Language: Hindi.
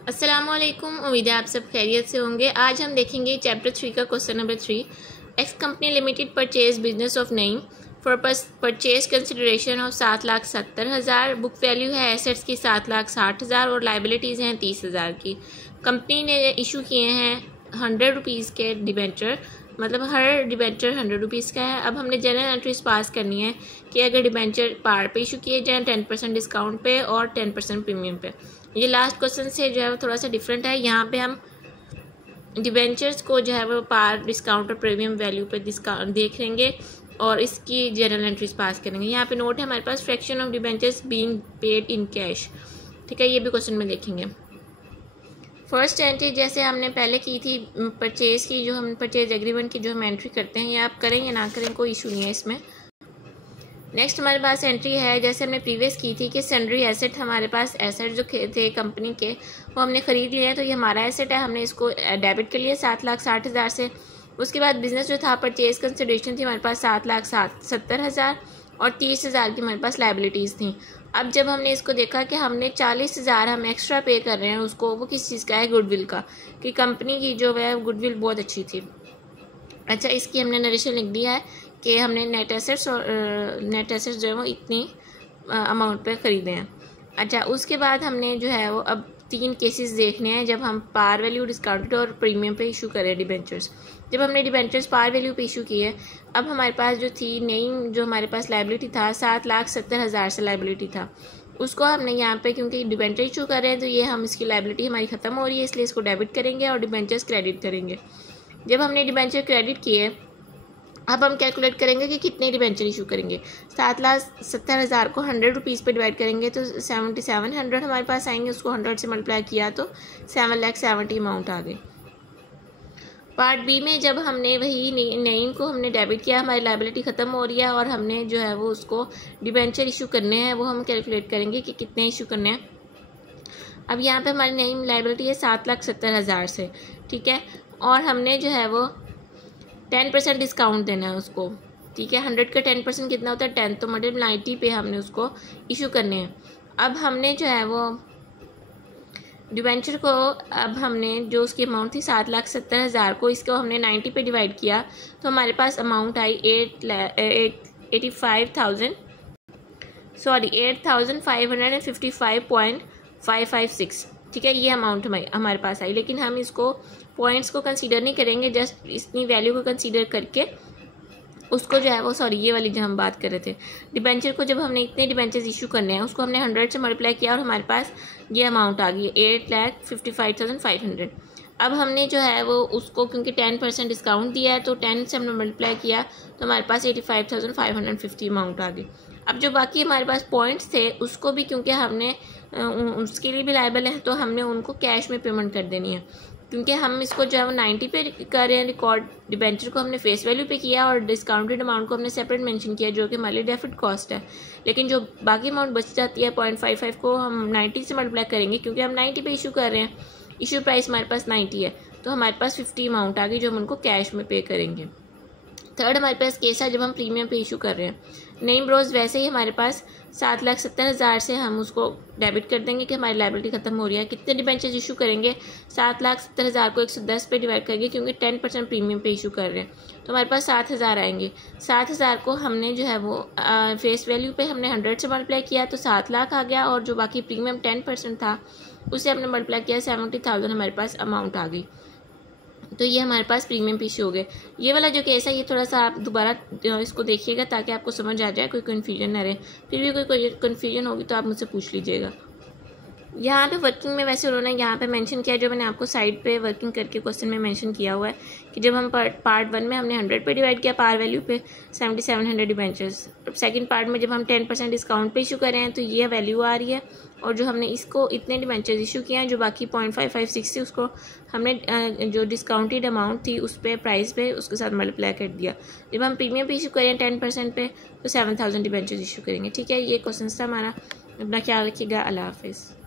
अस्सलामुअलैकुम। उम्मीद है आप सब खैरियत से होंगे। आज हम देखेंगे चैप्टर 3 का question number 3। X company limited purchase business of Naeem for purchase consideration of 7,70,000। Book value है एसेट्स की 7,60,000 और लाइबिलिटीज़ हैं 30,000 की। कंपनी ने इशू किए हैं 100 रुपीज़ के डिबेंचर, मतलब हर डिबेंचर 100 रुपीज़ का है। अब हमने जनरल एंट्रीज पास करनी है कि अगर डिबेंचर पार पे इशू किए जाएँ 10% डिस्काउंट पे और 10% प्रीमियम पे। ये लास्ट क्वेश्चन से जो है वो थोड़ा सा डिफरेंट है। यहाँ पे हम डिबेंचर्स को जो है वो पार डिस्काउंट और प्रीमियम वैल्यू पे डिस्काउंट देख लेंगे और इसकी जनरल एंट्रीज पास करेंगे। यहाँ पे नोट है हमारे पास fraction of debentures being paid in cash. ठीक है, ये भी क्वेश्चन में देखेंगे। फर्स्ट एंट्री जैसे हमने पहले की थी परचेज की, जो हम परचेज एग्रीमेंट की जो हम एंट्री करते हैं, ये आप करें या ना करें कोई इशू नहीं है इसमें। नेक्स्ट हमारे पास एंट्री है जैसे हमने प्रीवियस की थी कि सन्ड्री एसेट, हमारे पास एसेट जो थे कंपनी के वो हमने ख़रीद लिए हैं, तो ये हमारा एसेट है, हमने इसको डेबिट कर लिया 7,60,000 से। उसके बाद बिजनेस जो था परचेज कंसिडरेशन थी हमारे पास 7,70,000 और 30,000 की हमारे पास लाइबिलिटीज़ थी। अब जब हमने इसको देखा कि हमने 40,000 हम एक्स्ट्रा पे कर रहे हैं उसको, वो किस चीज़ का है, गुडविल का, कि कंपनी की जो है गुडविल बहुत अच्छी थी। अच्छा, इसकी हमने नरेशन लिख दिया है कि हमने नेट एसेट्स जो है वो इतनी अमाउंट पे ख़रीदे हैं। अच्छा, उसके बाद हमने जो है वो अब 3 केसेस देखने हैं जब हम पार वैल्यू डिस्काउंटेड और प्रीमियम पे इशू करें डिबेंचर्स। जब हमने डिबेंचर्स पार वैल्यू पे इशू किए, अब हमारे पास जो थी नई जो हमारे पास लाइबिलिटी था 7,70,000 से लाइबिलिटी था, उसको हमने यहाँ पे क्योंकि डिबेंचर इशू कर रहे हैं तो ये हम इसकी लाइबिलिटी हमारी ख़त्म हो रही है, इसलिए इसको डेबिट करेंगे और डिबेंचर्स क्रेडिट करेंगे। जब हमने डिबेंचर क्रेडिट किए, अब हम कैलकुलेट करेंगे कि कितने डिबेंचर इशू करेंगे। 7,70,000 को 100 रुपीज़ पे डिवाइड करेंगे तो 7,700 हमारे पास आएंगे। उसको 100 से मल्टीप्लाई किया तो 7,70,000 अमाउंट आ गई। पार्ट बी में जब हमने वही नईम को हमने डेबिट किया, हमारी लाइबिलिटी ख़त्म हो रही है और हमने जो है वो उसको डिबेंचर इशू करने हैं, वो हम कैलकुलेट करेंगे कि कितने इशू करने हैं। अब यहाँ पे हमारी नईम लाइबिलिटी है 7,70,000 से, ठीक है, और हमने जो है वो 10% डिस्काउंट देना है उसको। ठीक है, 100 का 10% कितना होता है 10, तो मतलब 90 पे हमने उसको इशू करने हैं। अब हमने जो है वो डिबेंचर को, अब हमने जो उसकी अमाउंट थी 7,70,000 को, इसको हमने 90 पे डिवाइड किया तो हमारे पास अमाउंट आई 8,555.556। ठीक है, ये अमाउंट हमारे पास आई, लेकिन हम इसको पॉइंट्स को कंसीडर नहीं करेंगे, जस्ट इतनी वैल्यू को कंसीडर करके उसको जो है वो, सॉरी ये वाली जो हम बात कर रहे थे डिबेंचर को, जब हमने इतने डिबेंचर्स इशू करने हैं उसको हमने 100 से मल्टीप्लाई किया और हमारे पास ये अमाउंट आ गई 8,55,500। अब हमने जो है वो उसको क्योंकि 10% डिस्काउंट दिया है तो 10 से हमने मल्टीप्लाई किया तो हमारे पास 85,550 अमाउंट आ गई। अब जो बाकी हमारे पास पॉइंट्स थे उसको भी क्योंकि हमने उसके लिए भी लायबल है तो हमने उनको कैश में पेमेंट कर देनी है, क्योंकि हम इसको जो है वो 90 पे कर रहे हैं रिकॉर्ड। डिबेंचर को हमने फेस वैल्यू पे किया और डिस्काउंटेड अमाउंट को हमने सेपरेट मेंशन किया जो कि हमारे लिए डेफिट कॉस्ट है, लेकिन जो बाकी अमाउंट बच जाती है 0.55 को हम 90 से मल्टीप्लाई करेंगे क्योंकि हम 90 पे इशू कर रहे हैं, इशू प्राइस हमारे पास 90 है, तो हमारे पास 50 अमाउंट आ गई जो हम उनको कैश में पे करेंगे। थर्ड हमारे पास केस है जब हम प्रीमियम पे इशू कर रहे हैं। नेम ब्रोज वैसे ही हमारे पास 7,70,000 से हम उसको डेबिट कर देंगे कि हमारी लाइबिलिटी खत्म हो रही है। कितने डिबेंचर्स इशू करेंगे, 7,70,000 को 110 पे डिवाइड करेंगे क्योंकि 10% प्रीमियम पे इशू कर रहे हैं, तो हमारे पास 7,000 आएंगे। 7,000 को हमने जो है वो फेस वैल्यू पे हमने 100 से मल्टीप्लाई किया तो 7 लाख आ गया, और जो बाकी प्रीमियम 10% था उसे हमने मल्टीप्लाई किया 70,000 हमारे पास अमाउंट आ गई। तो ये हमारे पास प्रीमियम पे इशू हो गए। ये वाला जो केस है ये थोड़ा सा आप दोबारा इसको देखिएगा ताकि आपको समझ आ जाए, कोई कन्फ्यूजन ना रहे। फिर भी कोई कन्फ्यूजन होगी तो आप मुझसे पूछ लीजिएगा। यहाँ पे वर्किंग में वैसे उन्होंने यहाँ पे मेंशन किया, जो मैंने आपको साइड पे वर्किंग करके क्वेश्चन में मेंशन किया हुआ है कि जब हम पार्ट 1 में हमने 100 पे डिवाइड किया पार वैल्यू पे 7,700 डिबेंचर्स, सेकंड पार्ट में जब हम 10% डिस्काउंट पे इशू कर रहे हैं तो ये वैल्यू आ रही है, और जो हमने इसको इतने डिबेंचर्स इशू किए हैं जो बाकी 0.556 थी उसको हमने जो डिस्काउंटेड अमाउंट थी उस पर प्राइस पे उसके साथ मल्टीप्लाई कर दिया। जब हम प्रीमियम पे इशू करें 10% पे तो 7,000 डिबेंचर्स इशू करेंगे। ठीक है, ये क्वेश्चन था हमारा। अपना ख्याल रखिएगा। अल्लाह हाफिज़।